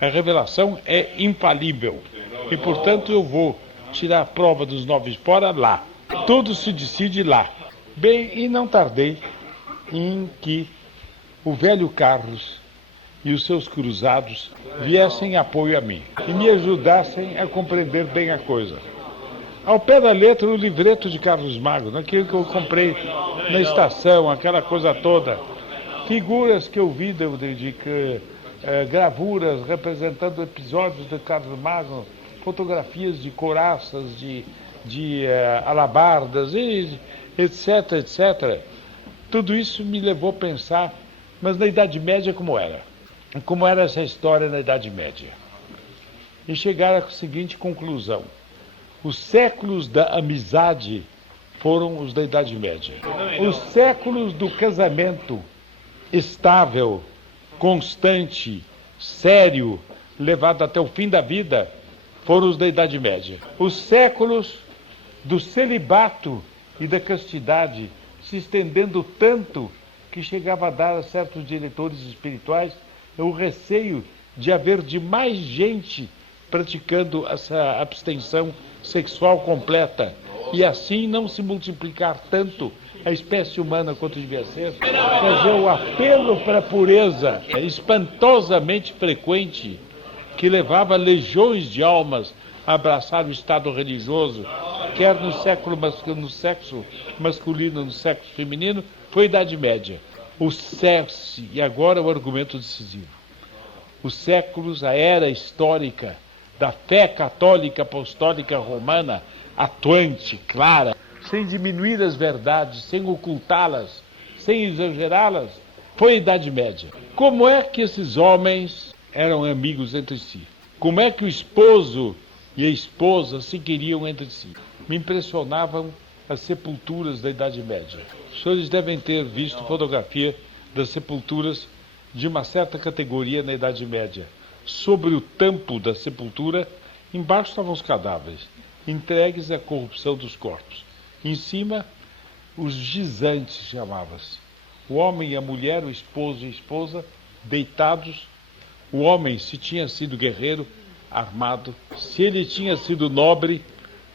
A revelação é infalível e, portanto, eu vou tirar a prova dos 9 espora lá. Tudo se decide lá. Bem, e não tardei em que o velho Carlos e os seus cruzados viessem em apoio a mim e me ajudassem a compreender bem a coisa. Ao pé da letra, o livreto de Carlos Magno, aquilo que eu comprei na estação, aquela coisa toda. Figuras que eu vi gravuras representando episódios de Carlos Magno, fotografias de couraças, de alabardas, e etc, etc. Tudo isso me levou a pensar, mas na Idade Média como era? Como era essa história na Idade Média? E chegar à seguinte conclusão. Os séculos da amizade foram os da Idade Média. Os séculos do casamento estável, constante, sério, levado até o fim da vida, foram os da Idade Média. Os séculos do celibato e da castidade se estendendo tanto que chegava a dar a certos diretores espirituais o receio de haver demais gente praticando essa abstenção sexual completa e assim não se multiplicar tanto a espécie humana quanto devia ser. Quer dizer, o apelo para a pureza é espantosamente frequente que levava legiões de almas a abraçar o estado religioso, quer no sexo masculino, no sexo feminino, foi a Idade Média. E agora o argumento decisivo. Os séculos, a era histórica da fé católica apostólica romana, atuante, clara, sem diminuir as verdades, sem ocultá-las, sem exagerá-las, foi a Idade Média. Como é que esses homens eram amigos entre si? Como é que o esposo e a esposa se queriam entre si? Me impressionavam as sepulturas da Idade Média. Os senhores devem ter visto fotografia das sepulturas de uma certa categoria na Idade Média. Sobre o tampo da sepultura, embaixo estavam os cadáveres, entregues à corrupção dos corpos. Em cima, os gizantes, chamava-se. O homem e a mulher, o esposo e a esposa, deitados. O homem, se tinha sido guerreiro, armado. Se ele tinha sido nobre,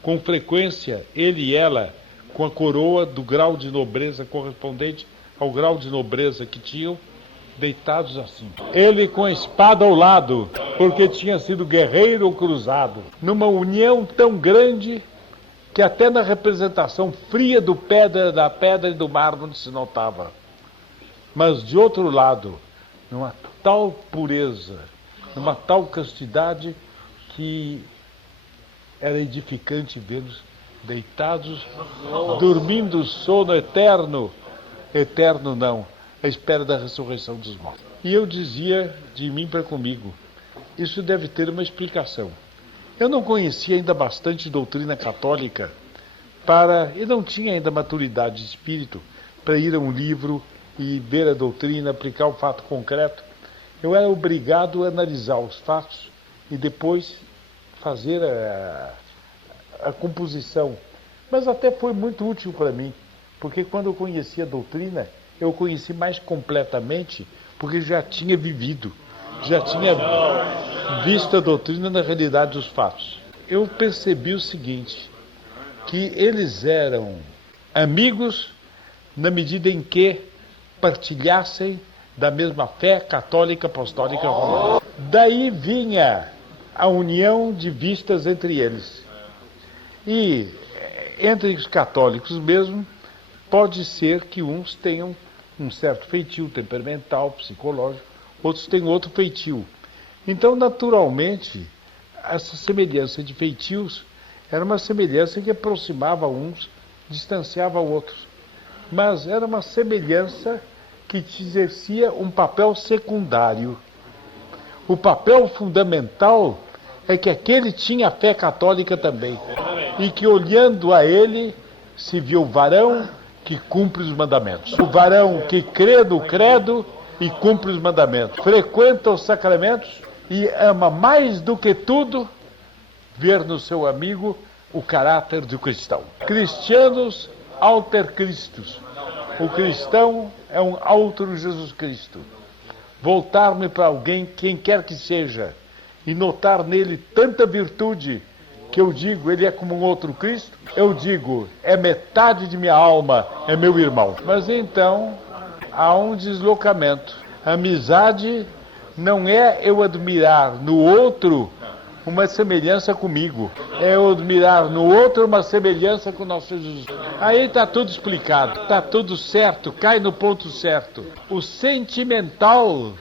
com frequência, ele e ela, com a coroa do grau de nobreza correspondente ao grau de nobreza que tinham, deitados assim. Ele com a espada ao lado, porque tinha sido guerreiro ou cruzado, numa união tão grande que até na representação fria da pedra e do mármore se notava. Mas de outro lado, numa tal pureza, numa tal castidade que era edificante vê-los deitados, dormindo sono eterno, eterno não, à espera da ressurreição dos mortos. E eu dizia de mim para comigo, isso deve ter uma explicação. Eu não conhecia ainda bastante doutrina católica e não tinha ainda maturidade de espírito para ir a um livro e ver a doutrina, aplicar o fato concreto. Eu era obrigado a analisar os fatos e depois fazer a composição. Mas até foi muito útil para mim, porque quando eu conheci a doutrina, eu conheci mais completamente, porque já tinha vivido, já tinha visto a doutrina na realidade dos fatos. Eu percebi o seguinte, que eles eram amigos na medida em que partilhassem da mesma fé católica apostólica romana. Daí vinha a união de vistas entre eles. E entre os católicos mesmo, pode ser que uns tenham um certo feitio temperamental, psicológico, outros têm outro feitio. Então, naturalmente, essa semelhança de feitios era uma semelhança que aproximava uns, distanciava outros. Mas era uma semelhança que exercia um papel secundário. O papel fundamental é que aquele tinha a fé católica também. E que olhando a ele, se viu o varão que cumpre os mandamentos. O varão que crê no credo e cumpre os mandamentos. Frequenta os sacramentos e ama mais do que tudo ver no seu amigo o caráter do cristão. Cristianos alter Christus. O cristão é um outro Jesus Cristo. Voltar-me para alguém, quem quer que seja, e notar nele tanta virtude que eu digo, ele é como um outro Cristo, eu digo, é metade de minha alma, é meu irmão. Mas então, há um deslocamento. A amizade não é eu admirar no outro uma semelhança comigo, é eu admirar no outro uma semelhança com o nosso Jesus. Aí está tudo explicado, está tudo certo, cai no ponto certo. O sentimental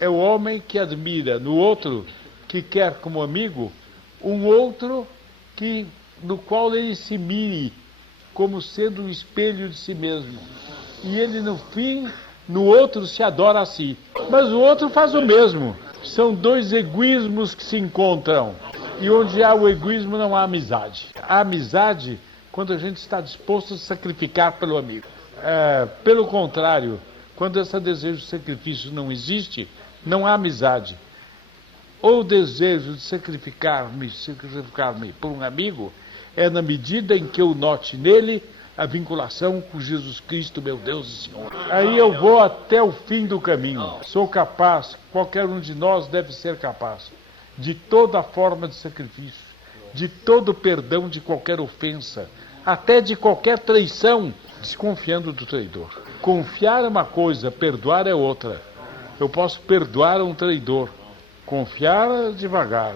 é o homem que admira no outro, que quer como amigo, um outro no qual ele se mire como sendo um espelho de si mesmo. E ele, no fim, no outro se adora a si. Mas o outro faz o mesmo. São dois egoísmos que se encontram. E onde há o egoísmo não há amizade. Há amizade quando a gente está disposto a sacrificar pelo amigo. Pelo contrário, quando esse desejo de sacrifício não existe, não há amizade. Ou o desejo de sacrificar-me por um amigo é na medida em que eu note nele a vinculação com Jesus Cristo, meu Deus e Senhor. Aí eu vou até o fim do caminho. Sou capaz, qualquer um de nós deve ser capaz, de toda forma de sacrifício, de todo perdão de qualquer ofensa, até de qualquer traição, desconfiando do traidor. Confiar é uma coisa, perdoar é outra. Eu posso perdoar um traidor. Confiar devagar.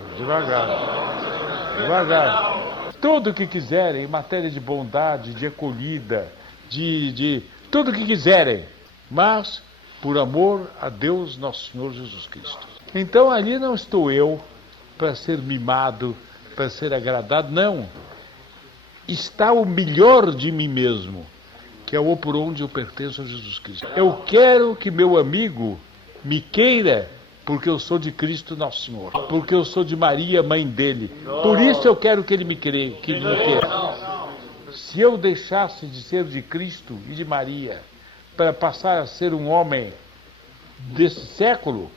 Tudo o que quiserem, em matéria de bondade, de acolhida, de tudo o que quiserem, mas por amor a Deus, nosso Senhor Jesus Cristo. Então ali não estou eu para ser mimado, para ser agradado, não. Está o melhor de mim mesmo, que é o por onde eu pertenço a Jesus Cristo. Eu quero que meu amigo me queira porque eu sou de Cristo Nosso Senhor, porque eu sou de Maria, mãe dele. Por isso eu quero que ele me queira. Se eu deixasse de ser de Cristo e de Maria para passar a ser um homem desse século,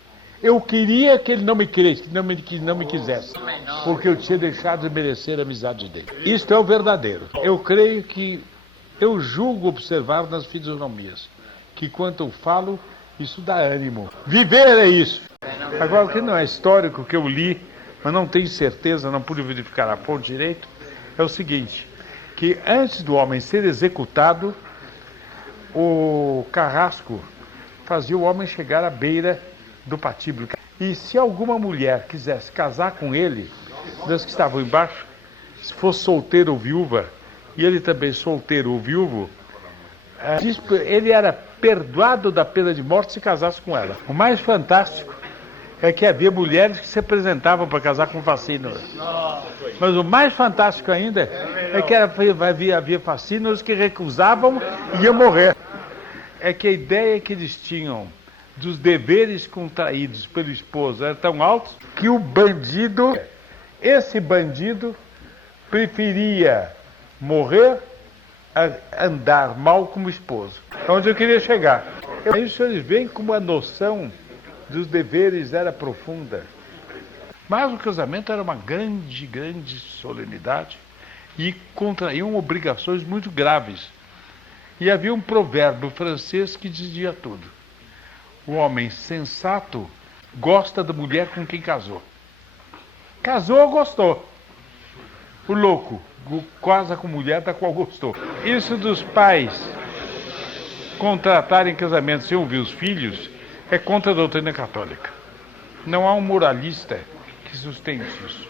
eu queria que ele não me quisesse, que não me quisesse, porque eu tinha deixado de merecer a amizade dele. Isto é o verdadeiro. Eu creio que, eu julgo observar nas fisionomias, que quando eu falo, isso dá ânimo. Viver é isso. Agora, o que não é histórico, que eu li, mas não tenho certeza, não pude verificar a fonte direito, é o seguinte, que antes do homem ser executado, o carrasco fazia o homem chegar à beira do patíbulo. E se alguma mulher quisesse casar com ele, das que estavam embaixo, se fosse solteiro ou viúva, e ele também solteiro ou viúvo, ele era perdoado da pena de morte se casasse com ela. O mais fantástico é que havia mulheres que se apresentavam para casar com facínoras. Mas o mais fantástico ainda é que havia facínoras que recusavam e iam morrer. É que a ideia que eles tinham dos deveres contraídos pelo esposo era tão alto que esse bandido, preferia morrer a andar mal como esposo. É onde eu queria chegar. Isso eles veem como a noção dos deveres era profunda. Mas o casamento era uma grande solenidade e contraíam obrigações muito graves. E havia um provérbio francês que dizia tudo. O homem sensato gosta da mulher com quem casou. Casou, gostou. O louco casa com mulher da qual gostou. Isso dos pais contratarem casamento sem ouvir os filhos é contra a doutrina católica. Não há um moralista que sustente isso.